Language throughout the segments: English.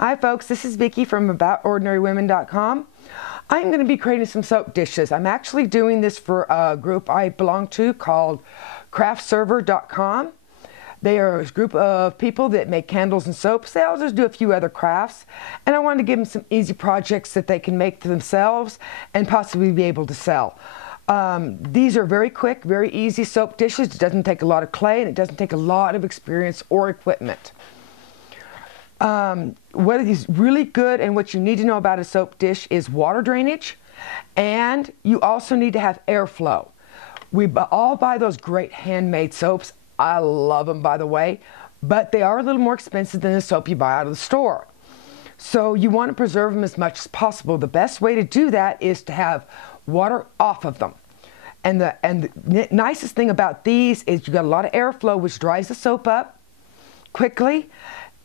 Hi folks, this is Vicki from AboutOrdinaryWomen.com. I'm going to be creating some soap dishes. I'm actually doing this for a group I belong to called craftserver.com. They are a group of people that make candles and soaps. They also do a few other crafts. And I wanted to give them some easy projects that they can make for themselves and possibly be able to sell. These are very quick, very easy soap dishes. It doesn't take a lot of clay and it doesn't take a lot of experience or equipment. What is really good and what you need to know about a soap dish is water drainage, and you also need to have airflow. We all buy those great handmade soaps. I love them, by the way, but they are a little more expensive than the soap you buy out of the store. So you want to preserve them as much as possible. The best way to do that is to have water off of them. And the nicest thing about these is you got a lot of airflow, which dries the soap up quickly.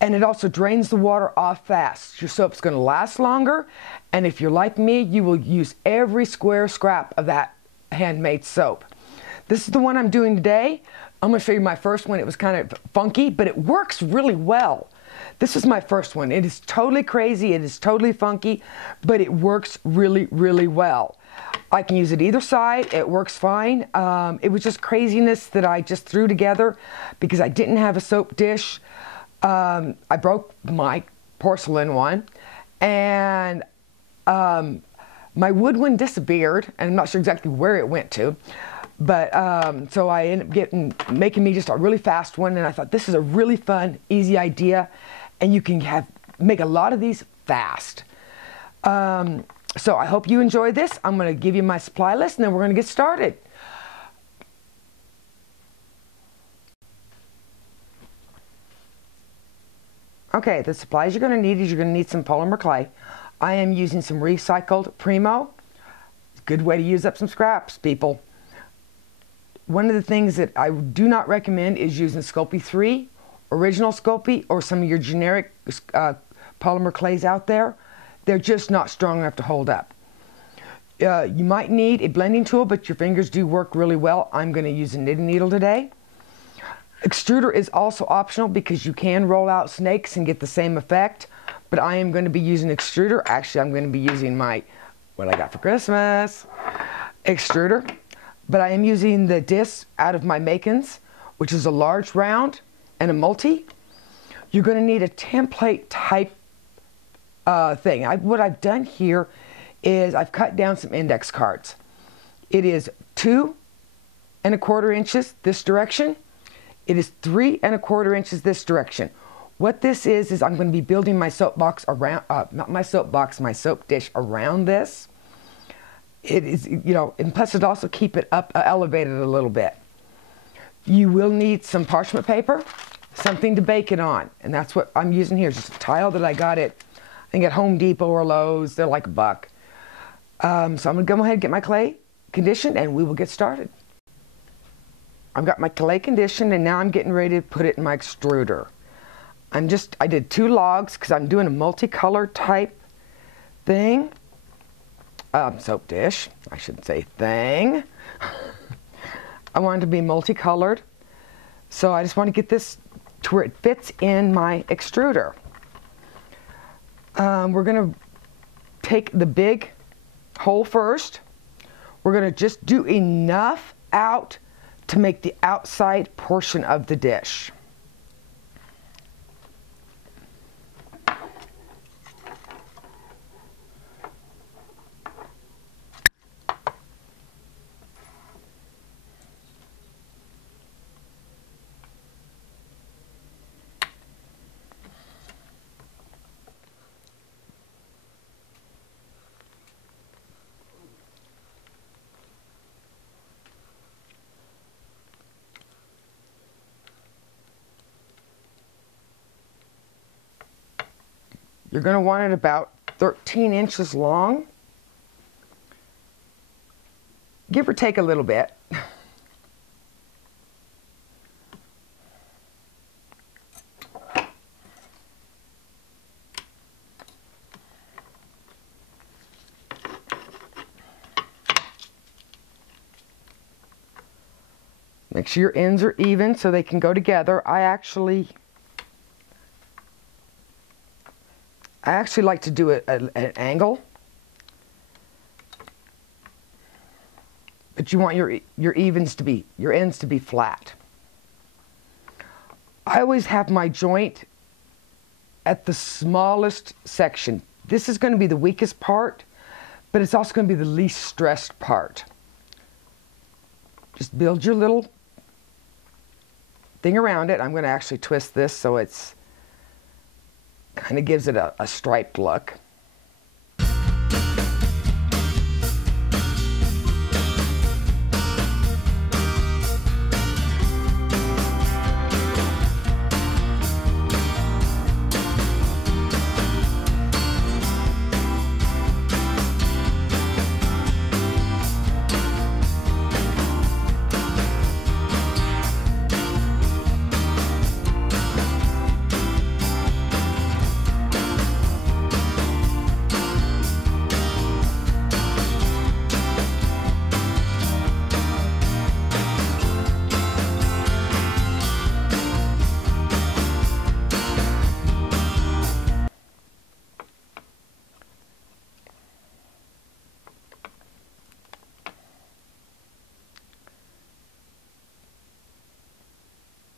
And it also drains the water off fast. Your soap's going to last longer, and if you're like me, you will use every square scrap of that handmade soap. This is the one I'm doing today. I'm going to show you my first one. It was kind of funky, but it works really well. This is my first one. It is totally crazy. It is totally funky, but it works really, really well. I can use it either side. It works fine. It was just craziness that I just threw together because I didn't have a soap dish. I broke my porcelain one, and my wood one disappeared, and I'm not sure exactly where it went to, but so I ended up making me just a really fast one, and I thought this is a really fun, easy idea, and you can make a lot of these fast. So I hope you enjoy this. I'm going to give you my supply list, and then we're going to get started. Okay, the supplies you're going to need is you're going to need some polymer clay. I am using some recycled Primo. Good way to use up some scraps, people. One of the things that I do not recommend is using Sculpey 3, original Sculpey, or some of your generic polymer clays out there. They're just not strong enough to hold up. You might need a blending tool, but your fingers do work really well. I'm going to use a knitting needle today. Extruder is also optional because you can roll out snakes and get the same effect, but I am going to be using extruder. Actually, I'm going to be using what I got for Christmas, extruder, but I am using the disc out of my Makins, which is a large round and a multi. You're going to need a template type thing. What I've done here is I've cut down some index cards. It is 2 1/4 inches this direction. It is 3 1/4 inches this direction. What this is I'm going to be building my soapbox around, not my soapbox, my soap dish around this. It is, and plus it also keep it up, elevated a little bit. You will need some parchment paper, something to bake it on, and that's what I'm using here. Just a tile that I got I think at Home Depot or Lowe's. They're like $1. So I'm going to go ahead and get my clay conditioned, and we will get started. I've got my clay conditioned, and now I'm getting ready to put it in my extruder. I did 2 logs because I'm doing a multicolored type thing. Soap dish, I should say thing. I want it to be multicolored. So I just want to get this to where it fits in my extruder. We're going to take the big hole first. We're going to just do enough out to make the outside portion of the dish. You're going to want it about 13 inches long, give or take a little bit. Make sure your ends are even so they can go together. I actually I actually like to do it at an angle. But you want your ends to be flat. I always have my joint at the smallest section. This is going to be the weakest part, but it's also going to be the least stressed part. Just build your little thing around it. I'm going to actually twist this so it's kind of gives it a striped look.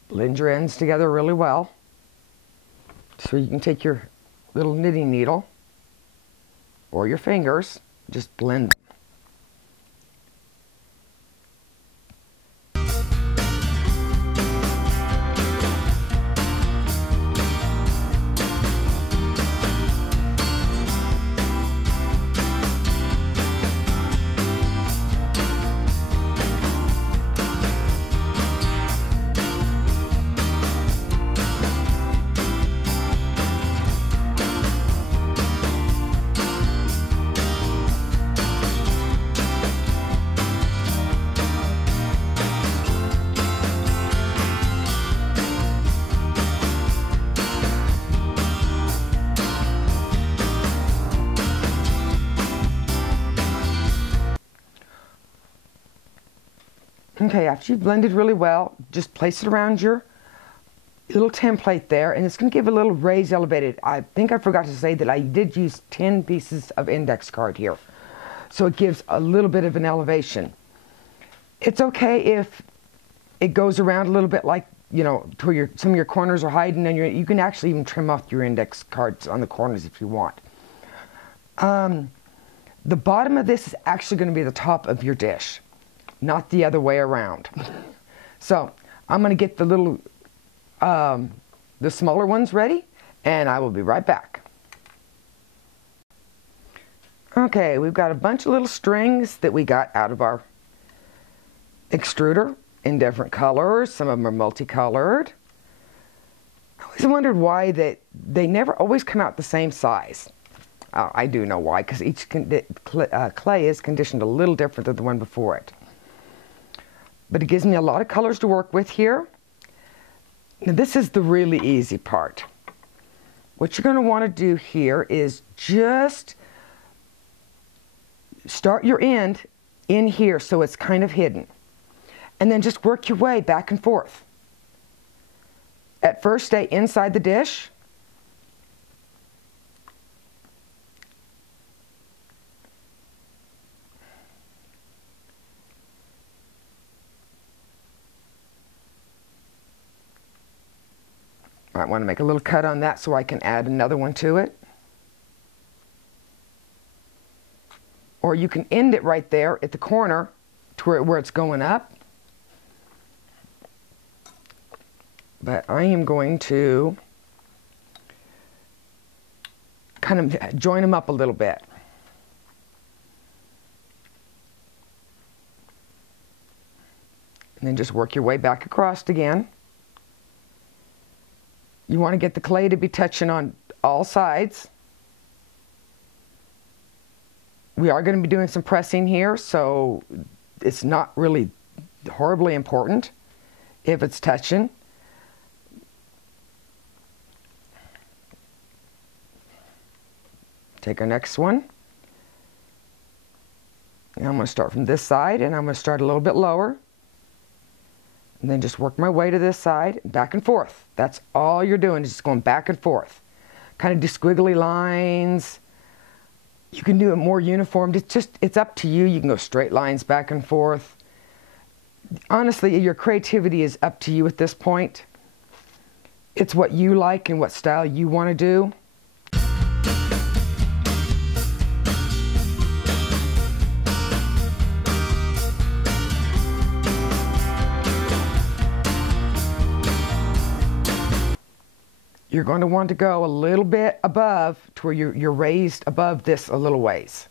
Blend your ends together really well. So you can take your little knitting needle or your fingers, just blend them. Okay, after you've blended really well, just place it around your little template there, and it's going to give a little raised elevated. I think I forgot to say that I did use 10 pieces of index card here, so it gives a little bit of an elevation. It's okay if it goes around a little bit, like, you know, to where some of your corners are hiding, and you can actually even trim off your index cards on the corners if you want. The bottom of this is actually going to be the top of your dish, not the other way around. So I'm going to get the little, the smaller ones ready, and I will be right back. Okay, we've got a bunch of little strings that we got out of our extruder in different colors. Some of them are multicolored. I always wondered why they never always come out the same size. I do know why, because each clay is conditioned a little different than the one before it. But it gives me a lot of colors to work with here. Now this is the really easy part. What you're going to want to do here is just start your end in here so it's kind of hidden. And then just work your way back and forth. At first, stay inside the dish. I want to make a little cut on that so I can add another one to it. Or you can end it right there at the corner to where it's going up. But I am going to kind of join them up a little bit. And then just work your way back across again. You want to get the clay to be touching on all sides. We are going to be doing some pressing here, so it's not really horribly important if it's touching. Take our next one. And I'm going to start from this side, and I'm going to start a little bit lower. And then just work my way to this side, back and forth. That's all you're doing, is just going back and forth. kind of do squiggly lines. You can do it more uniform. It's up to you. You can go straight lines back and forth. Honestly, your creativity is up to you at this point. It's what you like and what style you want to do. You're going to want to go a little bit above to where you're raised above this a little ways.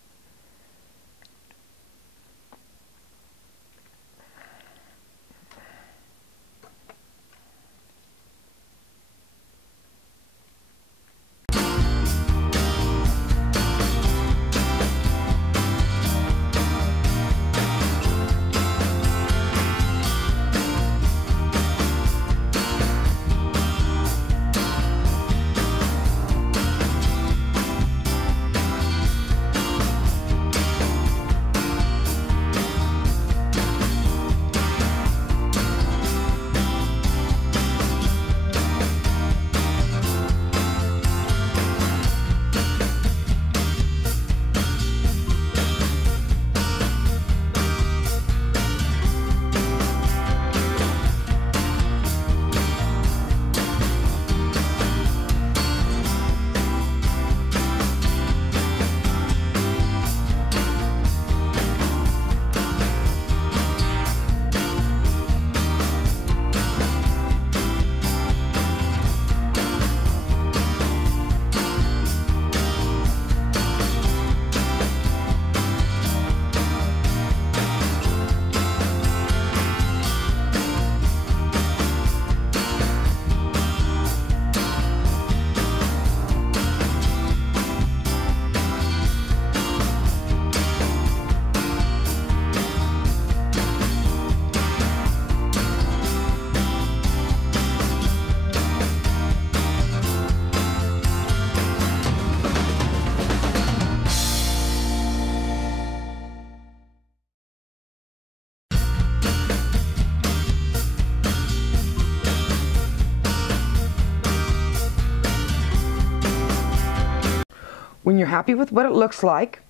When you're happy with what it looks like,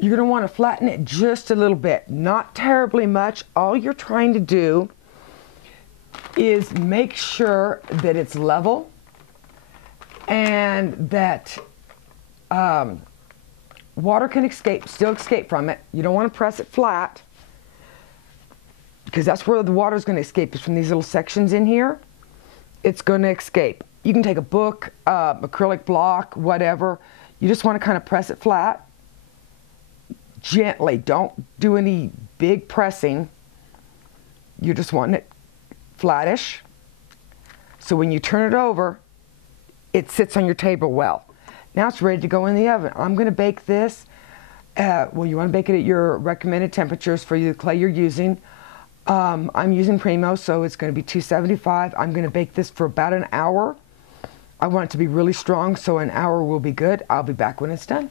you're going to want to flatten it just a little bit, not terribly much. All you're trying to do is make sure that it's level and that water can still escape from it. You don't want to press it flat because that's where the water is going to escape, is from these little sections in here. It's going to escape. You can take a book, acrylic block, whatever. You just want to kind of press it flat. Gently. Don't do any big pressing. You're just wanting it flattish. So when you turn it over, it sits on your table well. Now it's ready to go in the oven. I'm going to bake this. Well, you want to bake it at your recommended temperatures for the clay you're using. I'm using Primo, so it's going to be 275. I'm going to bake this for about an hour. I want it to be really strong, so an hour will be good. I'll be back when it's done.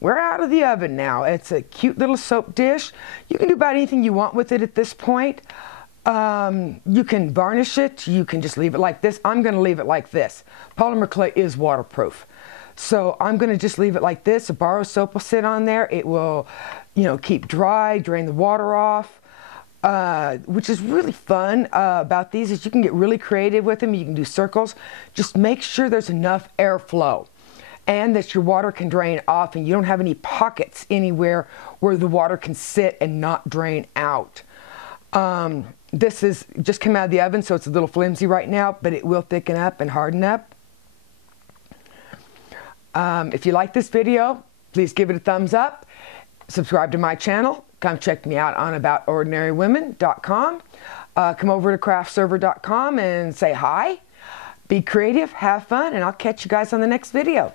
We're out of the oven now. It's a cute little soap dish. You can do about anything you want with it at this point. You can varnish it. You can just leave it like this. I'm going to leave it like this. Polymer clay is waterproof. So I'm going to just leave it like this. A bar of soap will sit on there. It will, keep dry, drain the water off. Which is really fun about these is you can get really creative with them. You can do circles. Just make sure there's enough airflow and that your water can drain off and you don't have any pockets anywhere where the water can sit and not drain out. This is just came out of the oven, so it's a little flimsy right now, but it will thicken up and harden up. If you like this video, please give it a thumbs up. Subscribe to my channel. Come check me out on aboutordinarywomen.com. Come over to craftserver.com and say hi. Be creative, have fun, and I'll catch you guys on the next video.